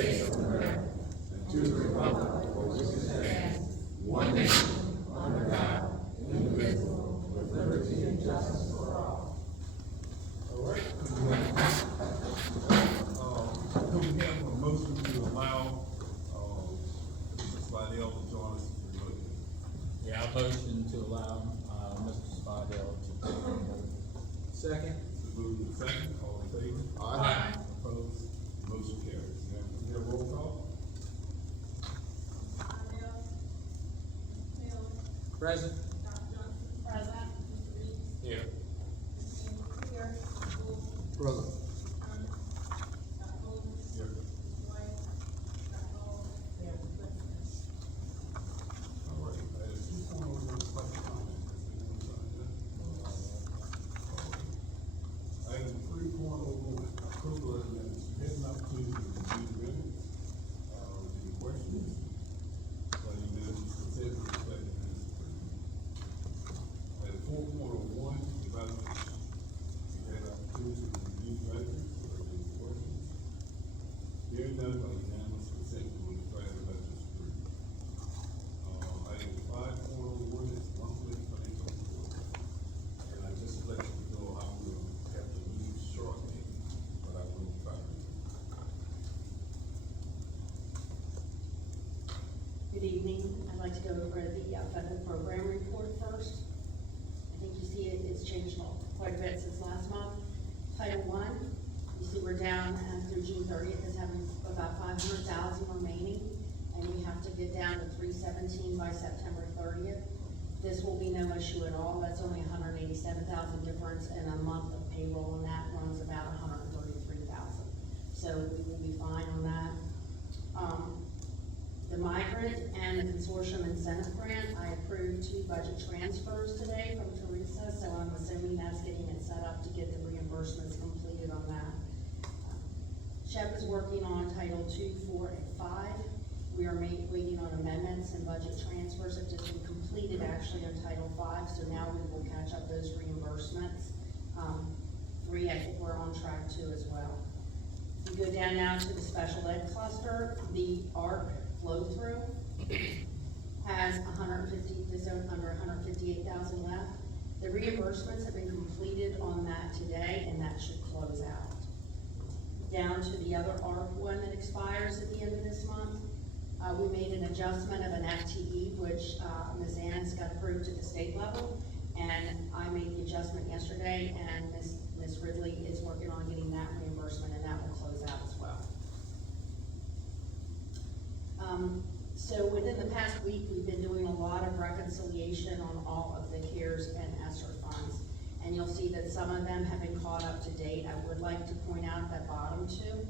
and to the republic for which it stands, one nation, under God, indivisible, with liberty and justice for all. All right. Could we have a motion to allow, Mr. Slidell to join us for good? Yeah, I motion to allow, Mr. Slidell to take the vote. Second. It's moved and second, all in favor? Aye. Opposed? Motion carries. Now, can we have a roll call? Present. Present. Here. Present. Here. All right, 2.01 public comment. Item 3.01, approval of minutes. You had an opportunity to review the minutes. Any questions? Any minutes consent to reflect the minutes approved. Item 4.01, evaluation. You had an opportunity to review budgets. Any questions? Hearing none, by unanimous consent, we will declare the budgets approved. Item 5.01 is monthly financial report. And I just let you know I will have to leave shortly, but I will try to. Good evening. I'd like to go over the federal program report first. I think you see it's changed quite a bit since last month. Title I, you see we're down through June 30th is having about 500,000 remaining, and we have to get down to 317 by September 30th. This will be no issue at all. That's only 187,000 difference, and a month of payroll on that runs about 133,000. So we will be fine on that. The migrant and the consortium incentive grant, I approved 2 budget transfers today from Teresa, so I'm assuming that's getting it set up to get the reimbursements completed on that. Shep is working on Title II, 4, and 5. We are waiting on amendments and budget transfers that just been completed actually on Title V, so now we will catch up those reimbursements. 3, I think we're on track to as well. If you go down now to the special ed cluster, the ARC flow-through has just under 158,000 left. The reimbursements have been completed on that today, and that should close out. Down to the other ARC one that expires at the end of this month. We made an adjustment of an FTE, which Ms. Annis got approved to the state level, and I made the adjustment yesterday, and Ms. Ridley is working on getting that reimbursement, and that will close out as well. So within the past week, we've been doing a lot of reconciliation on all of the CARES and ESSER funds, and you'll see that some of them have been caught up to date. I would like to point out that bottom 2.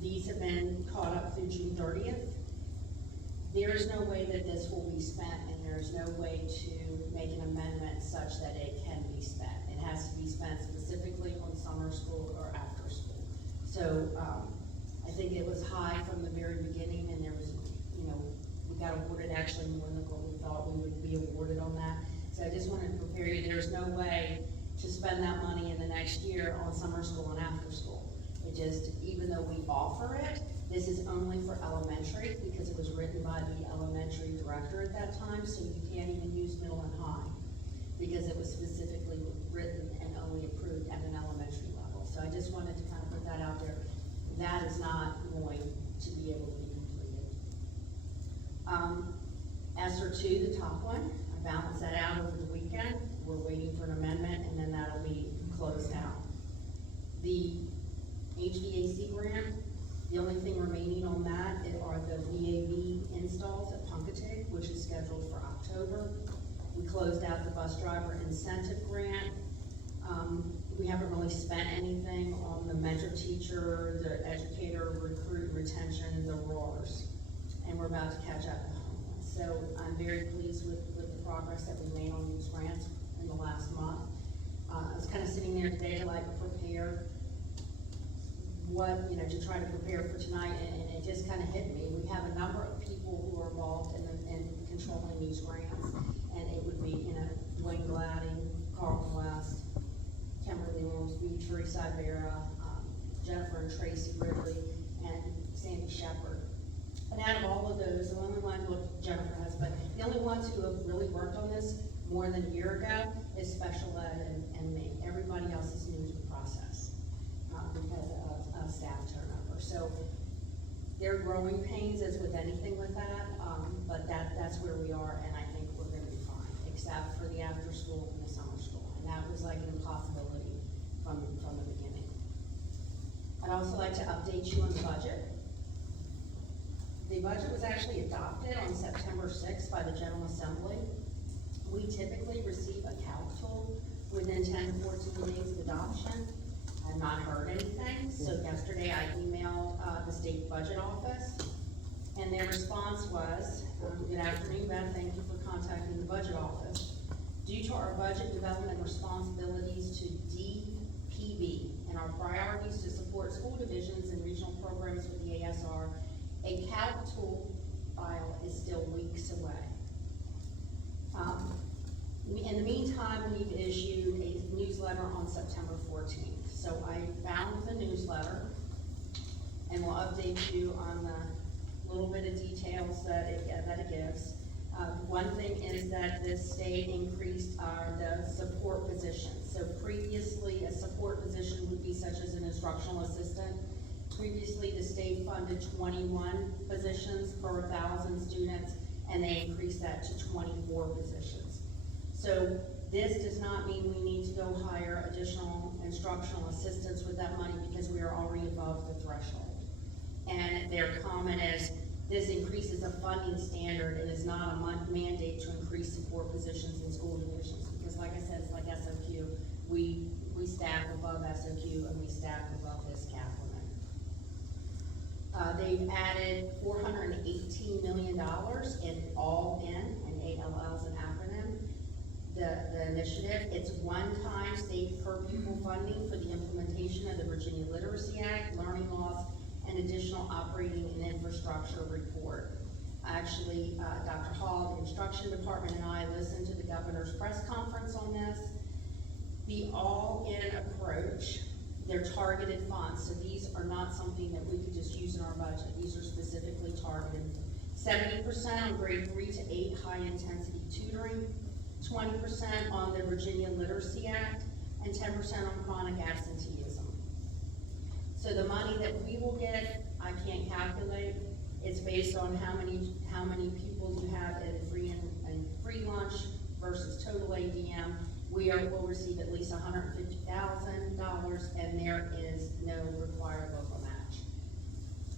These have been caught up through June 30th. There is no way that this will be spent, and there's no way to make an amendment such that it can be spent. It has to be spent specifically on summer school or after school. So I think it was high from the very beginning, and there was, we got awarded actually more than what we thought we would be awarded on that. So I just wanted to prepare you, there's no way to spend that money in the next year on summer school and after school. It just, even though we offer it, this is only for elementary because it was written by the elementary director at that time, so you can't even use middle and high because it was specifically written and only approved at an elementary level. So I just wanted to kind of put that out there. That is not going to be able to be completed. ESSER 2, the top one, I balanced that out over the weekend. We're waiting for an amendment, and then that'll be closed out. The HVAC grant, the only thing remaining on that are the VAV installs at Punkatig, which is scheduled for October. We closed out the bus driver incentive grant. We haven't really spent anything on the mentor teacher, the educator, recruit, retention, the ROARs, and we're about to catch up at home. So I'm very pleased with the progress that we made on these grants in the last month. I was kind of sitting there today to prepare what, to try to prepare for tonight, and it just kind of hit me. We have a number of people who are involved in controlling these grants, and it would be, Dwayne Gladdy, Carlton West, Kimberly Ormsby, Teresa Ibera, Jennifer and Tracy Ridley, and Sandy ones who have really worked on this more than a year ago is special ed and me. Everybody else is new to the process, because of staff turnover. So there are growing pains as with anything with that, but that's where we are, and I think we're gonna be fine, except for the after school and the summer school. And that was like an impossibility from the beginning. I'd also like to update you on the budget. The budget was actually adopted on September 6th by the General Assembly. We typically receive a calc tool within 10 to 14 days of adoption. I've not heard anything, so yesterday I emailed the state budget office, and their response was, good afternoon, Beth, thank you for contacting the budget office. Due to our budget development responsibilities to DPB and our priorities to support school divisions and regional programs with the ASR, a calc tool file is still weeks away. In the meantime, we've issued a newsletter on September 14th. So I found the newsletter, and we'll update you on the little bit of details that it gives. One thing is that this state increased the support positions. So previously, a support position would be such as an instructional assistant. Previously, the state funded 21 positions per 1,000 students, and they increased that to 24 positions. So this does not mean we need to go hire additional instructional assistants with that money, because we are already above the threshold. And their comment is, this increases a funding standard and is not a mandate to increase support positions in school divisions. Because like I said, it's like SOQ, we staff above SOQ and we staff above this cap limit. They've added $418 million in all-in, and ALL is an acronym, the initiative. It's one-time state per pupil funding for the implementation of the Virginia Literacy Act, learning loss, and additional operating and infrastructure report. Actually, Dr. Hall, the instruction department, and I listened to the governor's press conference on this. The all-in approach, they're targeted funds, so these are not something that we could just use in our budget. These are specifically targeted. 70% on grade 3 to 8 high-intensity tutoring, 20% on the Virginia Literacy Act, and 10% on chronic absenteeism. So the money that we will get, I can't calculate. It's based on how many people you have in free lunch versus total ADM. Will receive at least $150,000, and there is no required local match.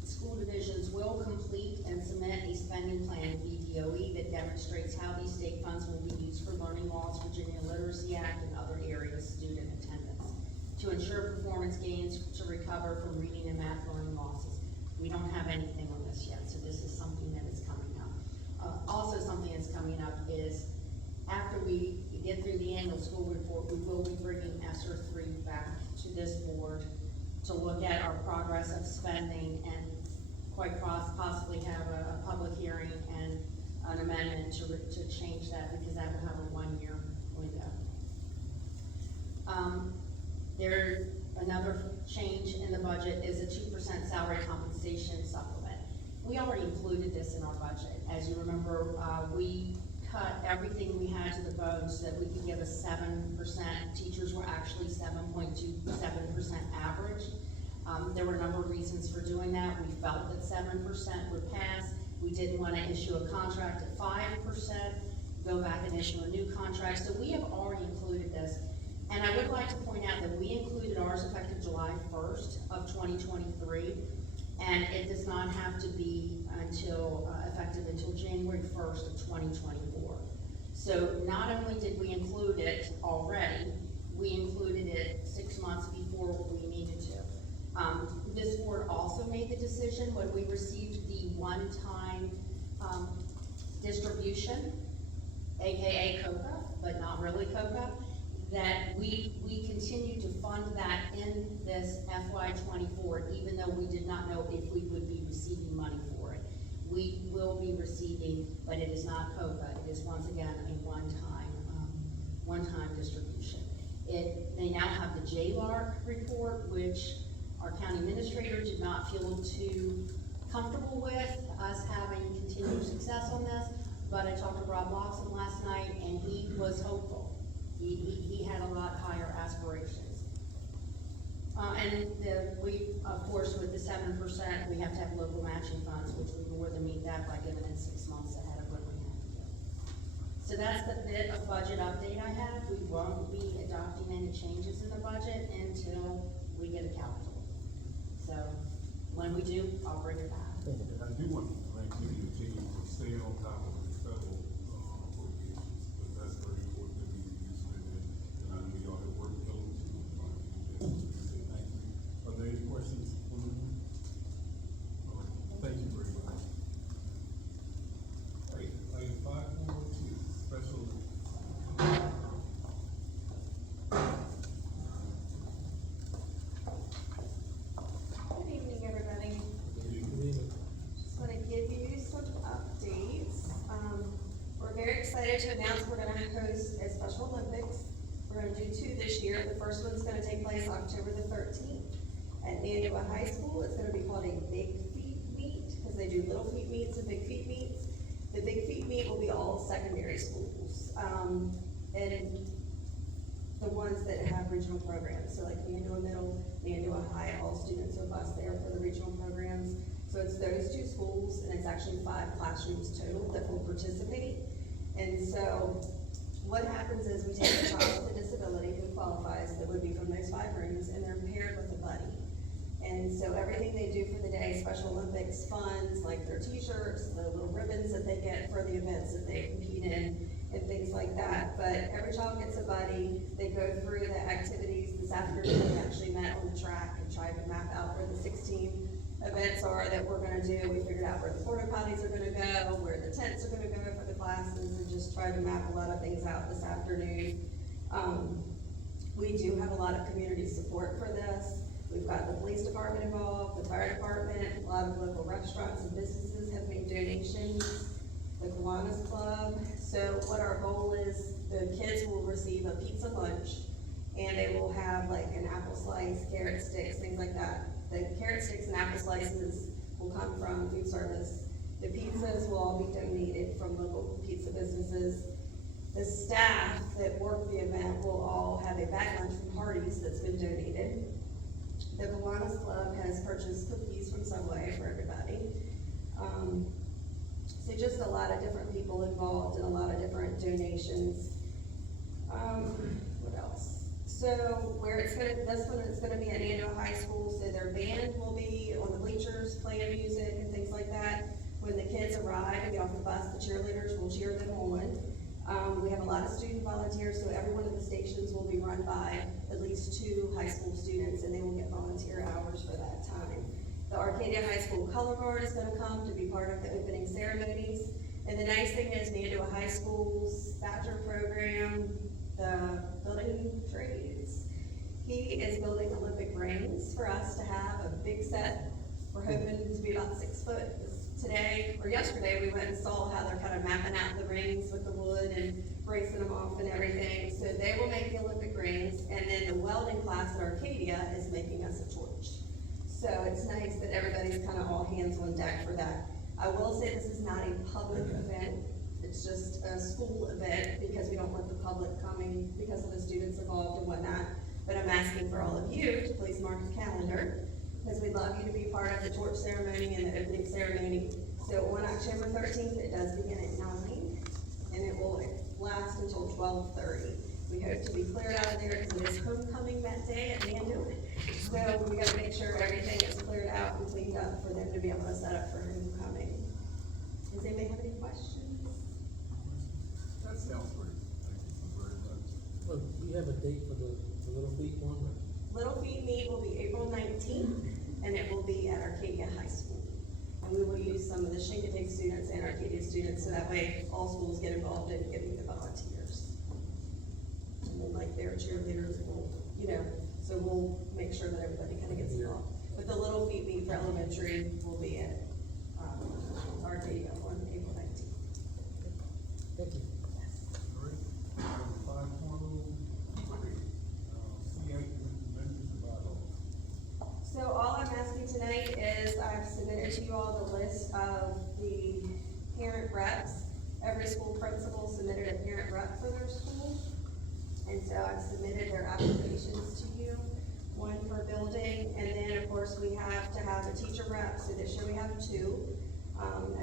School divisions will complete and submit a spending plan, VDOE, that demonstrates how these state funds will be used for learning loss, Virginia Literacy Act, and other areas of student attendance, to ensure performance gains to recover from reading and math learning losses. We don't have anything on this yet, so this is something that is coming up. Also something that's coming up is, after we get through the annual school report, we will be bringing ESSER 3 back to this board to look at our progress of spending, and quite possibly have a public hearing and an amendment to change that, because that will have a 1-year window. Another change in the budget is a 2% salary compensation supplement. We already included this in our budget. As you remember, we cut everything we had to the bone so that we could give a 7%. Teachers were actually 7.27% average. There were a number of reasons for doing that. We felt that 7% would pass. We didn't want to issue a contract at 5%, go back and issue a new contract. So we have already included this. And I would like to point out that we included ours effective July 1st of 2023, and it does not have to be effective until January 1st of 2024. So not only did we include it already, we included it 6 months before we needed to. This board also made the decision when we received the one-time distribution, AKA COCA, but not really COCA, that we continue to fund that in this FY24, even though we did not know if we would be receiving money for it. We will be receiving, but it is not COCA. It is once again a one-time distribution. They now have the JLARC report, which our county administrator did not feel too comfortable with us having continued success on this, but I talked to Rob Loxam last night, and he was hopeful. He had a lot higher aspirations. We, of course, with the 7%, we have to have local matching funds, which would more than meet that by giving it 6 months ahead of when we have to do. So that's the bit of budget update I have. We won't be adopting any changes in the budget until we get a capital. So, when we do, I'll bring it back. And I do want to thank you and your team for staying on top of the federal, appropriations, because that's very important that we use it, and I know y'all have worked diligently to try to do that. So, say thank you. Are there any questions on the room? All right, thank you very much. All right, item 5.2, special. Good evening, everybody. Just want to give you some updates. We're very excited to announce we're gonna host a Special Olympics. We're gonna do 2 this year. The first one's gonna take place October the 13th at Nandua High School. It's gonna be called a Big Feet Meet, because they do little feet meets and big feet meets. The Big Feet Meet will be all secondary schools, and the ones that have regional programs, so like Nandua Middle, Nandua High, all students are bused there for the regional programs. So it's those 2 schools, and it's actually 5 classrooms total that will participate. And so, what happens is we take a child with a disability who qualifies, that would be from those 5 rooms, and they're paired with a buddy. And so everything they do for the day, Special Olympics funds, like their t-shirts, the little ribbons that they get for the events that they compete in, and things like that. But every child gets a buddy, they go through the activities. This afternoon, we actually met on the track and tried to map out where the 16 events are that we're gonna do. We figured out where the porta potties are gonna go, where the tents are gonna go for the classes, and just tried to map a lot of things out this afternoon. We do have a lot of community support for this. We've got the police department involved, the fire department, a lot of local restaurants and businesses have made donations, the Kiwanis Club. So what our goal is, the kids will receive a pizza lunch, and they will have like an apple slice, carrot sticks, things like that. The carrot sticks and apple slices will come from food service. The pizzas will all be donated from local pizza businesses. The staff that work the event will all have a bag lunch from Hardee's that's been donated. The Kiwanis Club has purchased cookies from Subway for everybody. So just a lot of different people involved and a lot of different donations. What else? So where it's gonna, this one is gonna be at Nandua High School, so their band will be on the bleachers playing music and things like that. When the kids arrive and get off the bus, the cheerleaders will cheer them on. We have a lot of student volunteers, so every one of the stations will be run by at least 2 high school students, and they will get volunteer hours for that time. The Arcadia High School Color Guard is gonna come to be part of the opening ceremonies. And the nice thing is Nandua High School's Badger program, the building trades, he is building Olympic rings for us to have, a big set. We're hoping to be about 6 foot. Today, or yesterday, we went and saw how they're kind of mapping out the rings with the wood and bracing them off and everything. So they will make the Olympic rings, and then the welding class at Arcadia is making us a torch. So it's nice that everybody's kind of all hands on deck for that. I will say this is not a public event. It's just a school event because we don't want the public coming because of the students involved and whatnot. But I'm asking for all of you to please mark your calendar, because we'd love you to be part of the torch ceremony and the opening ceremony. So on October 13th, it does begin at 9, and it will last until 12:30. We hope to be cleared out of there because it is homecoming that day at Nandua. So we gotta make sure everything is cleared out and cleaned up for them to be able to set up for homecoming. Does anybody have any questions? That sounds great. Thank you very much. Well, do you have a date for the Little Feet one? Little Feet Meet will be April 19th, and it will be at Arcadia High School. And we will use some of the Shinkatig students and Arcadia students, so that way all schools get involved in giving the volunteers. And then like their cheerleaders will, so we'll make sure that everybody kind of gets involved. But the Little Feet Meet for elementary will be at, Arcadia on April 19th. Thank you. All right. Item 5.03, C8 members of bylaws. So all I'm asking tonight is I've submitted to you all the list of the parent reps every school principal submitted a parent rep for their school. And so I've submitted their applications to you, one per building, and then, of course, we have to have a teacher rep, so this year we have two,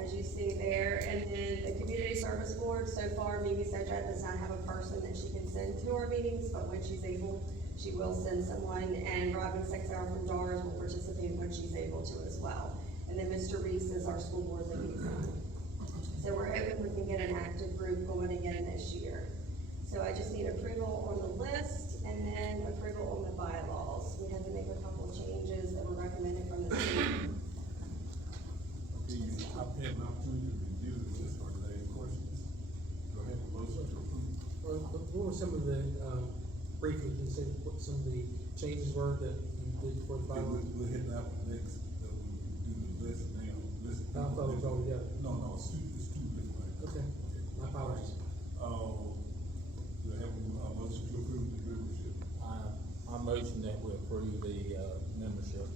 as you see there. And then the community service board, so far, Mimi Sojet does not have a person that she can send to our meetings, but when she's able, she will send someone, and Robin Sexhour from DARS will participate when she's able to as well. And then Mr. Reese is our school board liaison. So we're hoping we can get an active group going again this year. So I just need approval on the list and then approval on the bylaws. We had to make a couple of changes that were recommended from the state. Okay, I've had an opportunity to review the list. Are there any questions? Do I have a motion to approve? What were some of the, briefly, can you say what some of the changes were that you did for the Okay, bylaw? we'll hit that one next, we do the list now. List. I thought it was all together. No, it's two different things. Okay, my apologies. Do I have a motion to approve the membership? I motion that we approve the, membership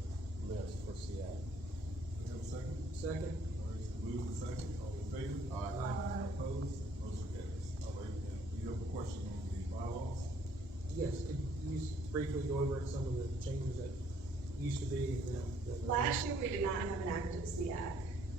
list for CI. Do I have a second? Second? All right, so move the second, all in favor? Aye. Opposed? Motion carries. All right, now, you have a question on the bylaws? Yes, could you briefly go over some of the changes that used to be, you know? that- Last year, we did not have an active SEAC.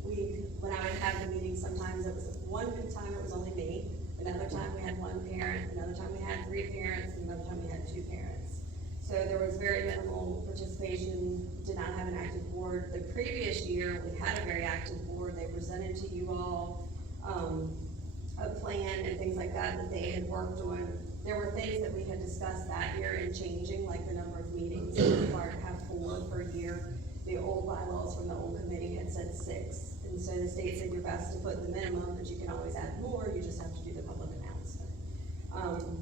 When I would have the meeting, sometimes it was, one time it was only me, another time we had one parent, another time we had 3 parents, and another time we had 2 parents. So there was very minimal participation, did not have an active board. The previous year, we had a very active board. They presented to you all, a plan and things like that they had worked on. There were things that we had discussed that year in changing, like the number of meetings, we were required to have 4 per year. The old bylaws from the old committee had said 6, and so the state said you're best to put the minimum, but you can always add more, you just have to do the public announcement.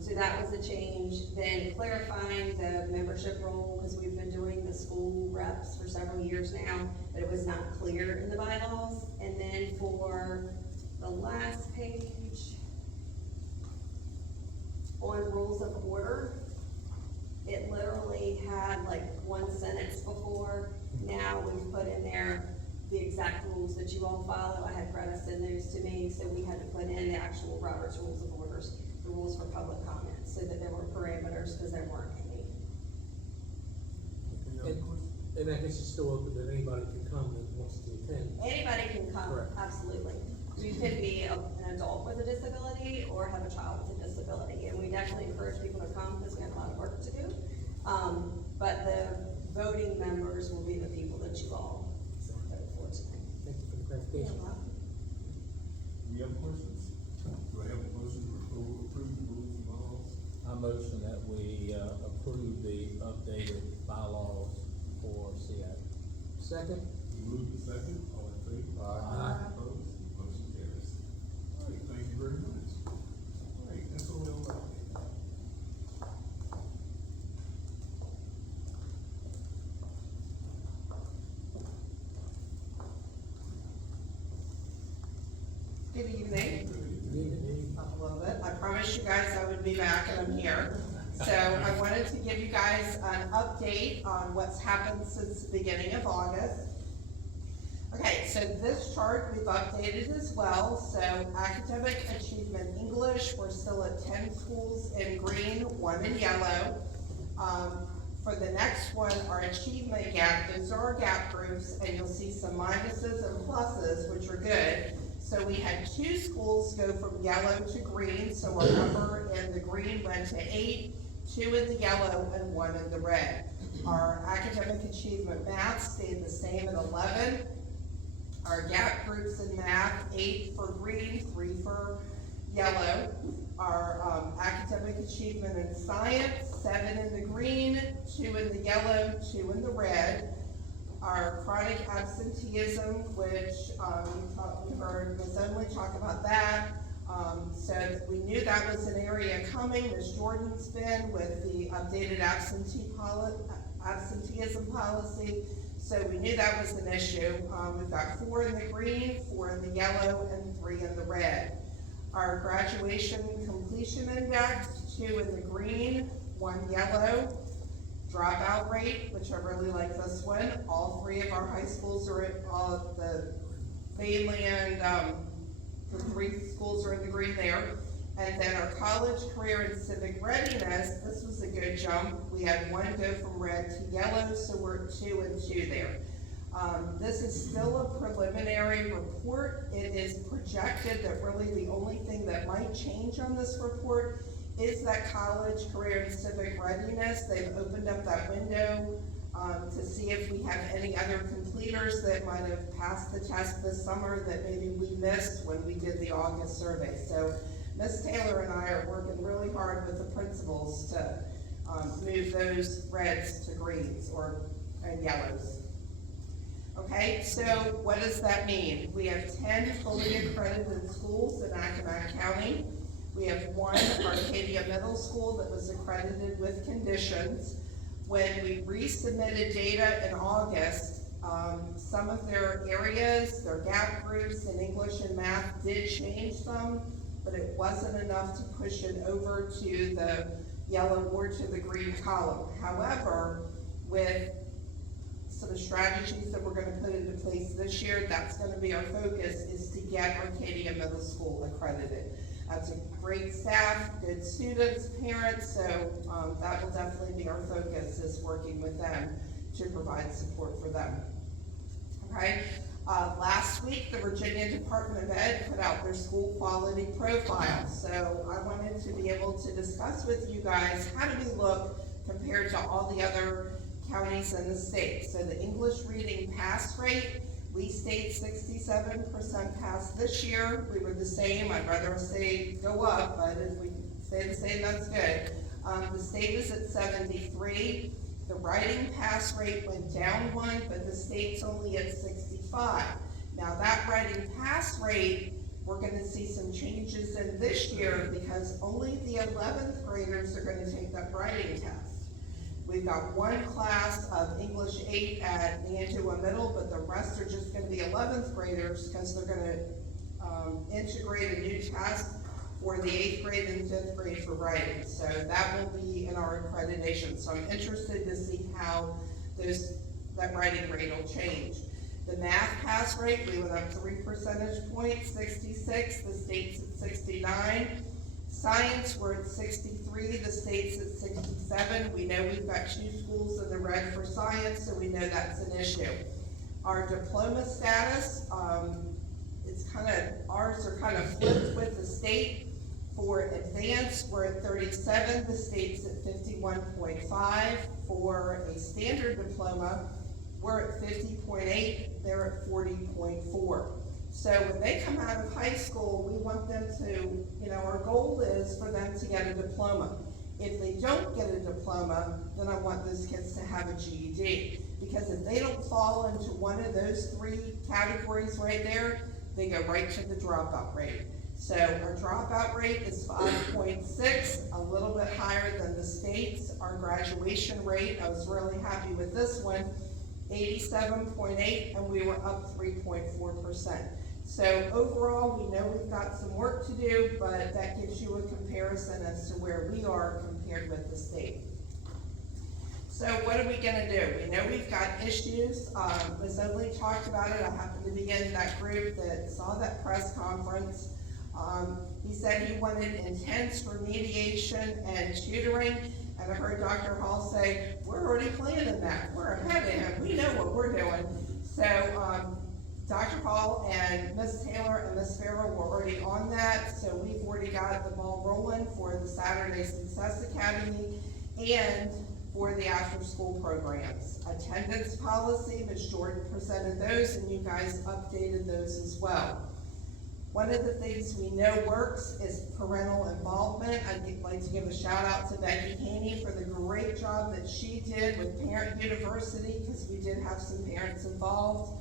So that was a change. Then clarifying the membership role, because we've been doing the school reps for several years now, but it was not clear in the bylaws. And then for the last page, on rules of order, it literally had like one sentence before. Now we've put in there the exact rules that you all follow. I had Greta send those to me, so we had to put in the actual Robert's Rules of Orders, the rules for public comments, so that there were parameters, because there weren't any. Any other questions? And I guess it's still open that anybody can come that wants to attend. Anybody can come, Correct. absolutely. You could be an adult with a disability or have a child with a disability, and we definitely encourage people to come because we have a lot of work to do. But the voting members will be the people that you all vote for tonight. Thank you for the clarification. Any other questions? Do I have a motion to approve the rules and bylaws? I motion that we, approve the updated bylaws for CI. Second? Move the second, all in favor? Aye. Opposed? Motion carries. All right, thank you very much. All right, that's all we'll allow. Good evening. Need I love it. I promised you guys I would be back, and I'm here. So I wanted to give you guys an update on what's happened since the beginning of August. Okay, so this chart we've updated as well. So academic achievement English, we're still at 10 schools in green, 1 in yellow. For the next one, our achievement gap, those are our gap groups, and you'll see some minuses and pluses, which are good. So we had 2 schools go from yellow to green, so our number in the green went to 8, 2 in the yellow, and 1 in the red. Our academic achievement math stayed the same at 11. Our gap groups in math, 8 for green, 3 for yellow. Our academic achievement in science, 7 in the green, 2 in the yellow, 2 in the red. Our chronic absenteeism, which we heard Ms. Only talk about that. So we knew that was an area coming. Ms. Jordan's been with the updated absenteeism policy. So we knew that was an issue. We've got 4 in the green, 4 in the yellow, and 3 in the red. Our graduation completion index, 2 in the green, 1 yellow. Dropout rate, which I really like this one, all 3 of our high schools are at the mainland The 3 schools are in the green there. And then our college, career, and civic readiness, this was a good jump. We had 1 go from red to yellow, so we're at 2 and 2 there. This is still a preliminary report. It is projected that really the only thing that might change on this report is that college, career, and civic readiness. They've opened up that window to see if we have any other completers that might have passed the test this summer that maybe we missed when we did the August survey. So Ms. Taylor and I are working really hard with the principals to move those reds to greens and yellows. Okay, so what does that mean? We have 10 fully accredited schools in Accomack County. We have 1 Arcadia Middle School that was accredited with conditions. When we resubmitted data in August, some of their areas, their gap groups in English and math did change some, but it wasn't enough to push it over to the yellow or to the green column. However, with some strategies that we're going to put into place this year, that's going to be our focus, is to get Arcadia Middle School accredited. That's a great staff, good students, parents, so that will definitely be our focus, is working with them to provide support for them. Okay, last week the Virginia Department of Ed put out their school quality profile, so I wanted to be able to discuss with you guys how do we look compared to all the other counties in the state. So the English reading pass rate, we stayed 67% pass this year. We were the same. I'd rather say go up, but if we stay the same, that's good. The state is at 73. The writing pass rate went down 1, but the state's only at 65. Now that writing pass rate, we're going to see some changes in this year because only the 11th graders are going to take that writing test. We've got 1 class of English 8 at Neantua Middle, but the rest are just going to be 11th graders because they're going to integrate a new test for the 8th grade and 5th grade for writing. So that will be in our accreditation. So I'm interested to see how that writing rate will change. The math pass rate, we went up 3 percentage points, 66, the state's at 69. Science, we're at 63, the state's at 67. We know we've got 2 schools in the red for science, so we know that's an issue. Our diploma status, ours are kind of flipped with the state. For advanced, we're at 37, the state's at 51.5. For a standard diploma, we're at 50.8, they're at 40.4. So when they come out of high school, we want them to, our goal is for them to get a diploma. If they don't get a diploma, then I want those kids to have a GED. Because if they don't fall into one of those 3 categories right there, they go right to the dropout rate. So our dropout rate is 5.6, a little bit higher than the state's. Our graduation rate, I was really happy with this one, 87.8, and we were up 3.4%. So overall, we know we've got some work to do, but that gives you a comparison as to where we are compared with the state. So what are we gonna do? We know we've got issues. Ms. Oakley talked about it. I happened to be in that group that saw that press conference. He said he wanted intense remediation and tutoring, and I heard Dr. Hall say, we're already planning that. We're ahead of him. We know what we're doing. So Dr. Hall and Ms. Taylor and Ms. Farrell were already on that, so we've already got the ball rolling for the Saturday Success Academy and for the after-school programs. Attendance policy, Ms. Jordan presented those, and you guys updated those as well. One of the things we know works is parental involvement. I'd like to give a shout out to Becky Haney for the great job that she did with Parent University, because we did have some parents involved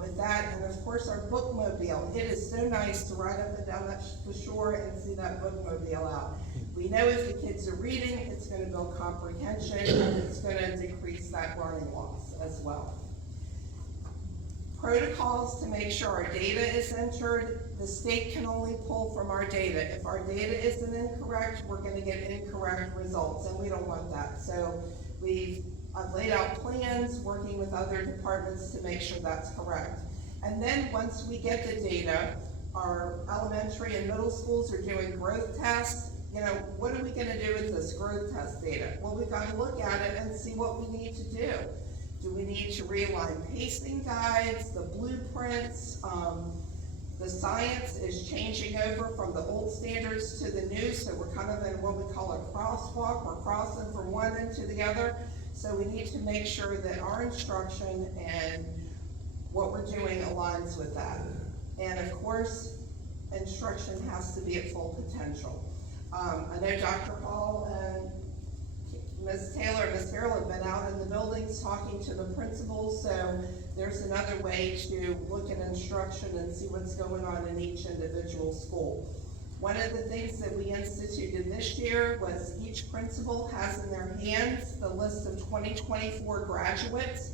with that. And of course our bookmobile. It is so nice to ride up and down the shore and see that bookmobile out. We know if the kids are reading, it's going to build comprehension and it's going to decrease that learning loss as well. Protocols to make sure our data is entered. The state can only pull from our data. If our data isn't incorrect, we're going to get incorrect results, and we don't want that. So we've laid out plans, working with other departments to make sure that's correct. And then once we get the data, our elementary and middle schools are doing growth tests. You know, what are we gonna do with this growth test data? Well, we've gotta look at it and see what we need to do. Do we need to realign pacing guides, the blueprints? The science is changing over from the old standards to the new, so we're kind of in what we call a crosswalk. We're crossing from one end to the other. So we need to make sure that our instruction and what we're doing aligns with that. And of course, instruction has to be at full potential. I know Dr. Hall and Ms. Taylor and Ms. Harrell have been out in the buildings talking to the principals, so there's another way to look at instruction and see what's going on in each individual school. One of the things that we instituted this year was each principal has in their hands the list of 2024 graduates.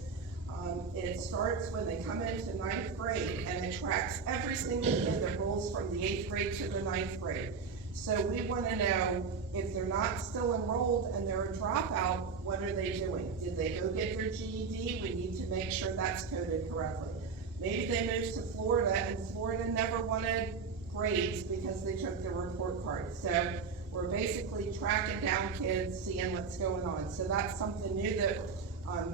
It starts when they come into ninth grade, and it tracks every single kid that rolls from the 8th grade to the ninth grade. So we want to know if they're not still enrolled and they're a dropout, what are they doing? Did they go get their GED? We need to make sure that's coded correctly. Maybe they moved to Florida and Florida never wanted grades because they took their report card. So we're basically tracking down kids, seeing what's going on. So that's something new that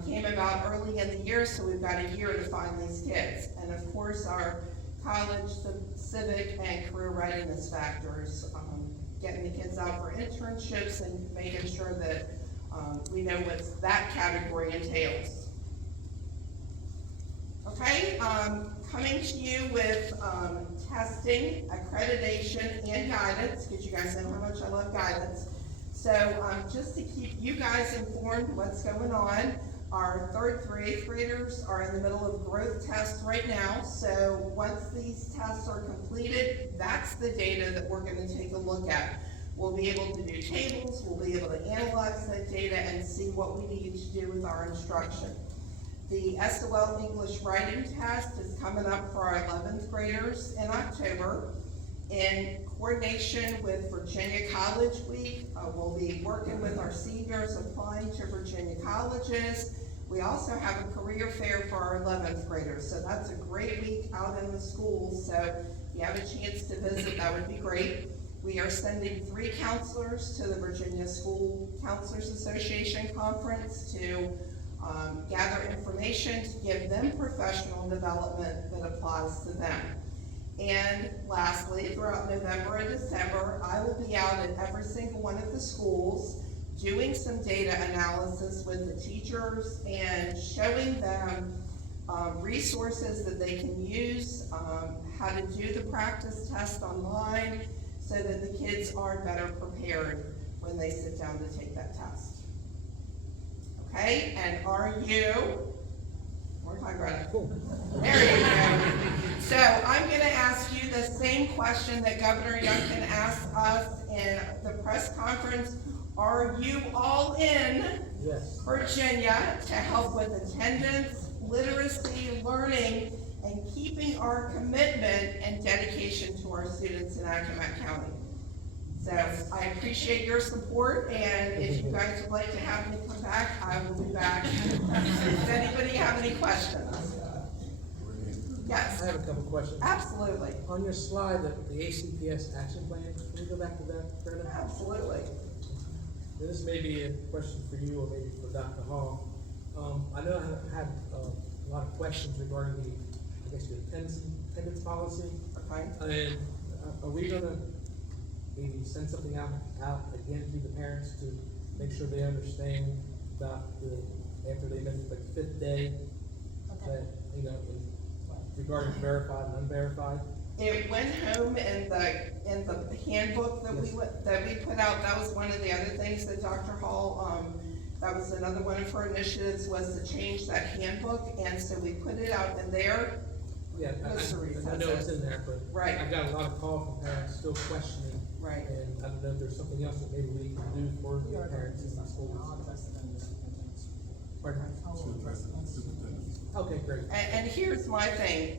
came about early in the year, so we've got a year to find these kids. And of course, our college, the civic, and career readiness factors, getting the kids out for internships and making sure that we know what that category entails. Okay, coming to you with testing, accreditation, and guidance, because you guys know how much I love guidance. So just to keep you guys informed what's going on, our 3rd through 8th graders are in the middle of growth tests right now. So once these tests are completed, that's the data that we're going to take a look at. We'll be able to do tables, we'll be able to analyze that data and see what we need to do with our instruction. The SOL English writing test is coming up for our 11th graders in October. In coordination with Virginia College Week, we'll be working with our seniors applying to Virginia colleges. We also have a career fair for our 11th graders, so that's a great week out in the schools. So if you have a chance to visit, that would be great. We are sending 3 counselors to the Virginia School Counselors Association Conference to gather information to give them professional development that applies to them. And lastly, throughout November and December, I will be out at every single one of the schools doing some data analysis with the teachers and showing them resources that they can use, how to do the practice test online, so that the kids are better prepared when they sit down to take that test. Okay, and are you, more time, Greta. There you go. So I'm gonna ask you the same question that Governor Youngkin asked us in the press conference. Are you all in Virginia to help with attendance, literacy, learning, and keeping our commitment and dedication to our students in Accomack County? So I appreciate your support, and if you guys would like to have me come back, I will be back. Does anybody have any questions? Yes. I have a couple questions. Absolutely. On your slide, the ACPS action plan, can you go back to that, Brenda? Absolutely. This may be a question for you or maybe for Dr. Hall. I know I had a lot of questions regarding the, I guess, the attendance policy. Okay. And are we gonna maybe send something out again to the parents to make sure they understand about after they miss the 5th day? That, you know, regarding verified and unverified? It went home in the handbook that we put out. That was one of the other things that Dr. Hall, that was another one of her initiatives, was to change that handbook, and so we put it out in there. Yeah, I know it's in there, but right. I've got a lot of calls from parents still questioning. Right. And I don't know if there's something else that maybe we can do for the parents in the schools. Pardon? Okay, great. And here's my thing.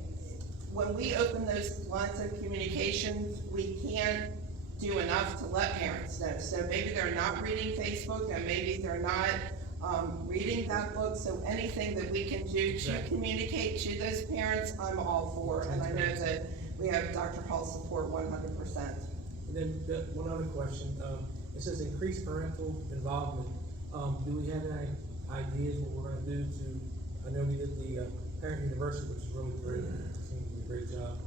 When we open those lines of communications, we can't do enough to let parents know. So maybe they're not reading Facebook, and maybe they're not reading that book. So anything that we can do to communicate to those parents, I'm all for. And I know that we have Dr. Hall's support 100%. And then, one other question, it says increase parental involvement. Do we have any ideas what we're gonna do to, I know we did the, parent university, which is really great, seems to be a great job.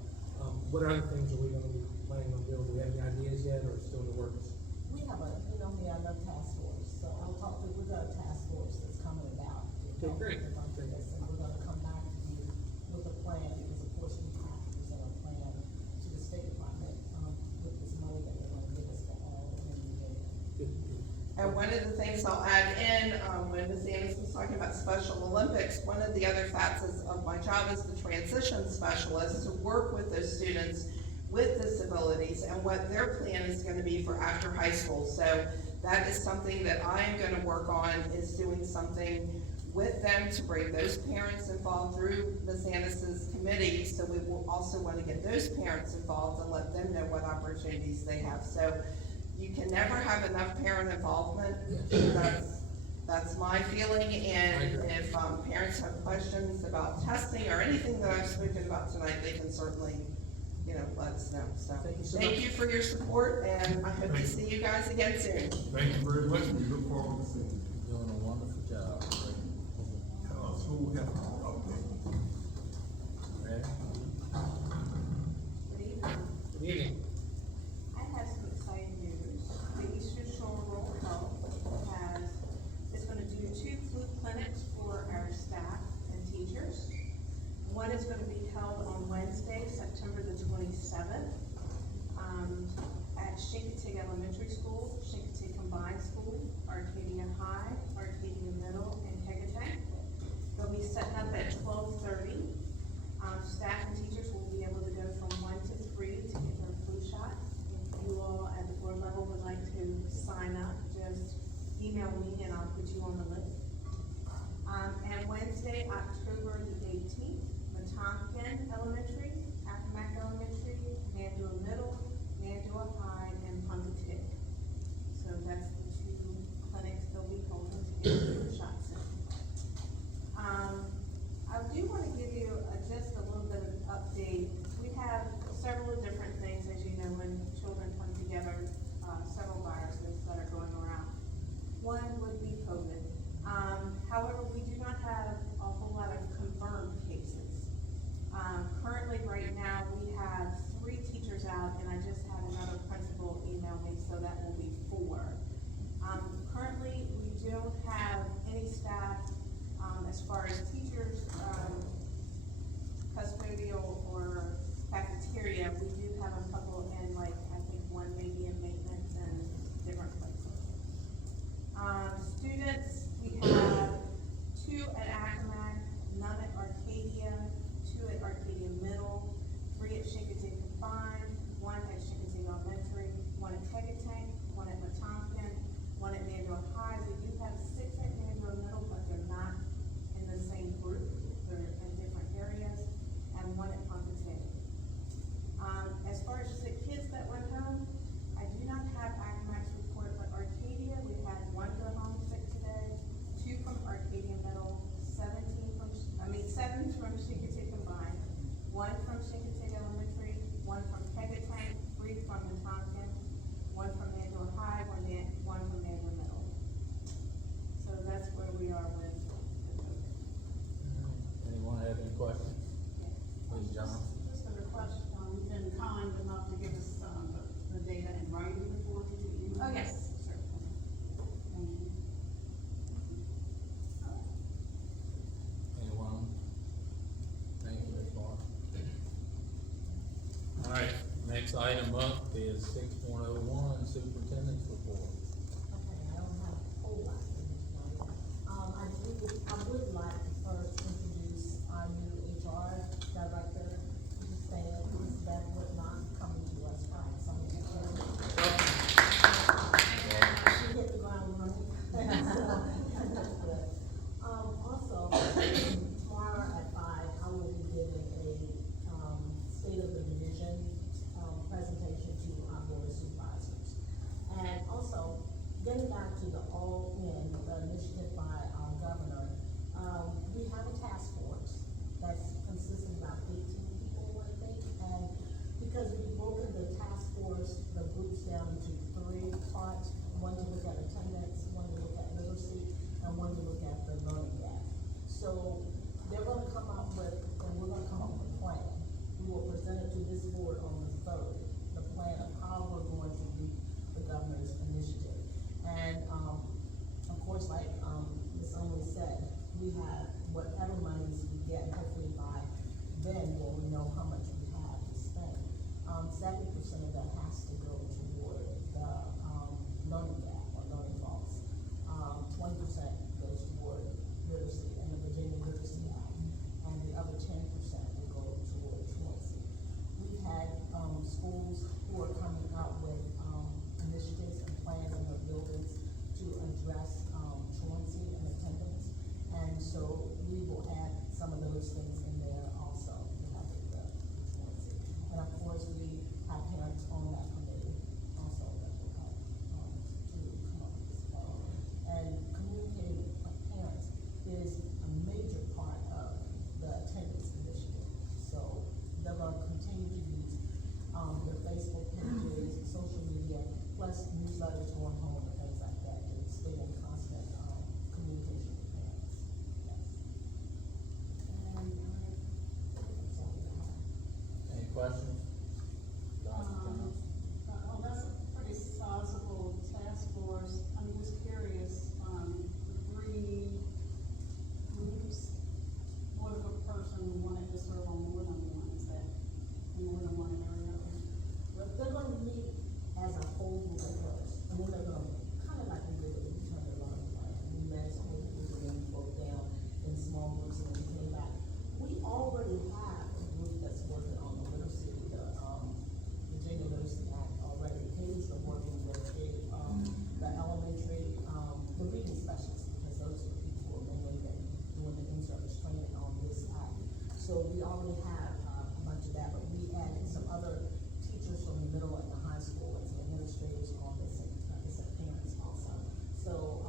What other things are we gonna be planning on doing? Do we have any ideas yet, or still in the works? We have we have a task force, so I'll talk to, we've got a task force that's coming about. Okay, great. And we're gonna come back to you with a plan, because of course we have to present a plan to the State Department, with this money that they're gonna give us for all of the Good. And one of the things I'll add in, when Ms. Anderson was talking about Special Olympics, one of the other facets of my job is the transition specialist, to work with those students with disabilities and what their plan is gonna be for after high school. So that is something that I'm gonna work on, is doing something with them to bring those parents involved through Ms. Anderson's committee. So we will also wanna get those parents involved and let them know what opportunities they have. So you can never have enough parent involvement. That's my feeling, and if, parents have questions about testing or anything that I've spoken about tonight, they can certainly, let us know, so. Thank you so much. Thank you for your support, and I hope to see you guys again soon. Thank you very much, we look forward to seeing you. Doing a wonderful job. School health update. Ready? Good evening. Good evening. I have some exciting news. The Eastern Shore Rural Health is gonna do 2 flu clinics for our staff and teachers. One is gonna be held on Wednesday, September the 27th, at Chincoteague Elementary School, Chincoteague Combined School, Arcadia High, Arcadia Middle, and Hecate. They'll be setting up at 12:30. Staff and teachers will be able to go from 1 to 3 to get their flu shot. If you all at the board level would like to sign up, just email me and I'll put you on the list. And Wednesday, October the 18th, Wetumpka Elementary, Accomack Elementary, Nandua Middle, Nandua High, and Punta. So that's the 2 clinics they'll be holding to get their flu shots in. I do want to give you just a little bit of an update. We have several different things, as you know, when children come together, several viruses that are going around. One would be COVID. However, we do not have a whole lot of confirmed cases. Currently, right now, we have 3 teachers out, and I just had another principal email me, so that will be 4. Currently, we don't have any staff, as far as teachers, custodial or cafeteria. We do have a couple in, like, I think one maybe in maintenance and different places. Students, we have 2 at Accomack, none at Arcadia, 2 at Arcadia Middle, 3 at Chincoteague Combined, 1 at Chincoteague Elementary, 1 at Hecate, 1 at Wetumpka, 1 at Nandua High. We do have 6 at Nandua Middle, but they're not in the same group, they're in different areas, and 1 at Punta. As far as sick kids that went home, I do not have Accomack's report, but Arcadia, we had 1 go home sick today, 2 from Arcadia Middle, 7 from Chincoteague Combined, 1 from Chincoteague Elementary, 1 from Hecate, 3 from Wetumpka, 1 from Nandua High, 1 from Nandua Middle. So that's where we are with the COVID. Anyone have any questions? Please, John. Just a request, you've been kind enough to give us, the data in writing before, could you email? Oh, yes. Sure. Thank you. Anyone? Thank you, Ms. Barr. All right, next item up is 6.01, superintendent's report. Okay, I don't have a whole lot for you tonight. I would like to first introduce our new HR director, Mrs. Stan, Mrs. Beth Woodlock, coming to us from some of you. She hit the ground running. That's good. Also, tomorrow at 5, I will be giving a, State of the Division, presentation to our board of supervisors. And also, getting back to the all-in, the initiative by our governor, 70% of that has to go toward the, learning gap or learning loss. 20% goes toward literacy and the Virginia Literacy Act, and the other 10% will go toward truancy. We've had, schools who are coming out with, initiatives and plans in their buildings to address, truancy and attendance. And so we will add some of those things in there also to help with the truancy. And of course, we have parents on that committee also that will help, to come up with this plan. And communicating with parents is a major part of the attendance initiative. So they're gonna continue to use, their Facebook pages, social media, plus newsletters going home and things like that, to stay in constant, communication with parents. Yes. And that's all I have. Any questions? Oh, that's a pretty sizable task force. I'm just curious, the 3 groups, what if a person wanted to serve on more than one? Is that in more than one area? But they're gonna meet as a whole group at first, and then they're gonna, kind of like we did with each other learning plan. We met as a whole group, and then we broke down in small groups, and then we came back. We already have a group that's working on the literacy, the, Virginia Literacy Act already. Katie's been working with the elementary, the reading specialists, because those are the people who are mainly been doing the in-service training on this act. So we already have, a bunch of that, but we added some other teachers from the middle and the high school and some administrators on this, and some parents also. So,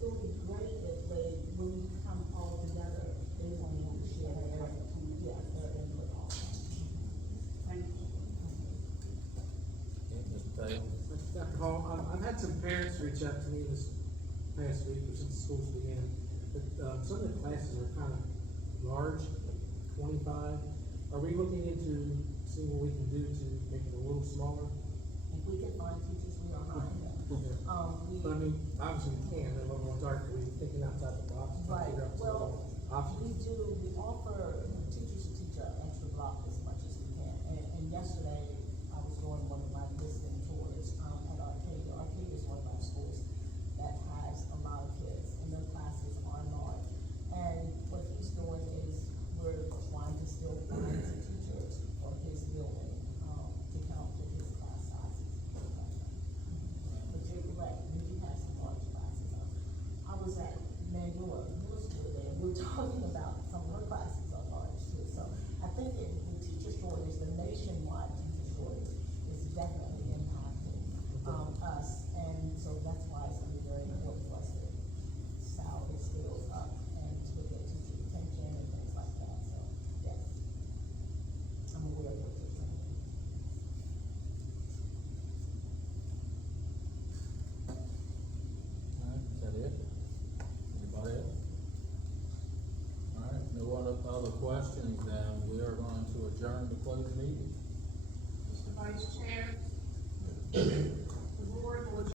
it would be great if they, when we come all together, they want to share their, their input also. Thank you. Yeah, Mr. Taylor? Dr. Hall, I've had some parents reach out to me this past week or since schools began, but, some of the classes are kind of large, like 25. Are we looking into seeing what we can do to make it a little smaller? If we can find teachers, we are hiring them. But I mean, obviously we can, and we're going to target, we're thinking outside the box. and Right, figure out some well, options. we offer teachers to teach an extra block as much as we can. And yesterday, I was doing one of my listening tours, at Arcadia. Arcadia is one of our schools that has a lot of kids, and their classes are large. And what he's doing is, we're trying to still find some teachers for his building, to count with his class sizes. But you're correct, we do have some large classes. I was at Mangua Middle School today, and we were talking about some of her classes are large too. So I think the teacher shortage, the nationwide teacher shortage is definitely impacting, us. And so that's why it's gonna be very important for us to salary skills up and to look at teacher retention and things like that. So, yes. I'm aware of what you're saying. All right, is that it? Anybody else? All right, no other questions, then we are going to adjourn the closed meeting. Mr. Vice Chair,